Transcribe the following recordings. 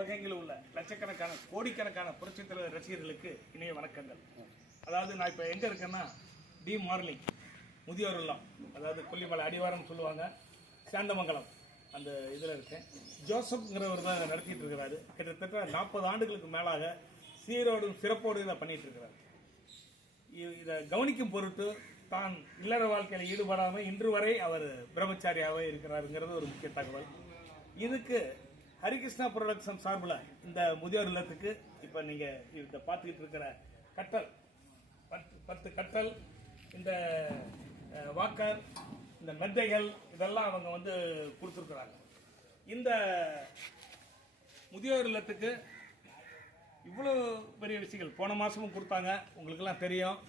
உலகெங்கில் உள்ள லட்சக்கணக்கான கோடிக்கணக்கான புரட்சித் தலைவர் ரசிகர்களுக்கு இணைய வணக்கங்கள். அதாவது நான் இப்போ எங்கே இருக்கேன்னா டி மார்லிங் முதியோர் இல்லம், அதாவது கொல்லிமலை அடிவாரம் சொல்லுவாங்க, சாந்தமங்கலம் அந்த இதில் இருக்கேன். ஜோசப்ங்கிறவர் தான் நடத்திட்டு இருக்கிறாரு. கிட்டத்தட்ட 40 ஆண்டுகளுக்கு மேலாக சீரோடும் சிறப்போடு இதை பண்ணிட்டு இருக்கிறார். இதை கவனிக்கும் பொருட்டு தான் இல்லற வாழ்க்கையில் ஈடுபடாமல் இன்று வரை அவர் பிரம்மச்சாரியாகவே இருக்கிறாருங்கிறது ஒரு முக்கிய தகவல். இதுக்கு ஹரிகிருஷ்ணா புரொடக்ஷன் சார்பில் இந்த முதியோர் இல்லத்துக்கு இப்போ நீங்கள் இதை பார்த்துக்கிட்டு இருக்கிற கட்டல் 10 கட்டல், இந்த வாக்கர், இந்த மெத்தைகள் இதெல்லாம் அவங்க வந்து கொடுத்துருக்குறாங்க. இந்த முதியோர் இல்லத்துக்கு இவ்வளோ பெரிய விஷயங்கள் போன மாதமும் கொடுத்தாங்க, உங்களுக்கெல்லாம் தெரியும்.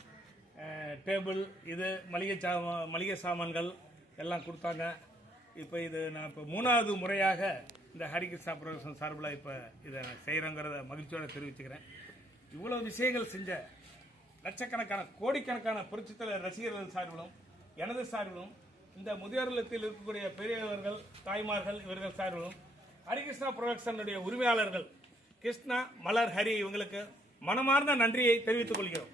டேபிள், இது மளிகை சாமான்கள் எல்லாம் கொடுத்தாங்க. இப்போ இது நான் இப்போ 3வது முறையாக இந்த ஹரிகிருஷ்ணா புரொடக்ஷன் சார்பில் இப்போ இதை செய்கிறோங்கிறத மகிழ்ச்சியோடு தெரிவிச்சுக்கிறேன். இவ்வளோ விஷயங்கள் செஞ்ச லட்சக்கணக்கான கோடிக்கணக்கான புரட்சித்தலைவர் ரசிகர்கள் சார்பிலும் எனது சார்பிலும் இந்த முதியோர் இல்லத்தில் இருக்கக்கூடிய பெரியவர்கள், தாய்மார்கள் இவர்கள் சார்பிலும் ஹரிகிருஷ்ணா புரொடக்ஷனுடைய உரிமையாளர்கள் கிருஷ்ணா, மலர், ஹரி இவங்களுக்கு மனமார்ந்த நன்றியை தெரிவித்துக் கொள்கிறோம்.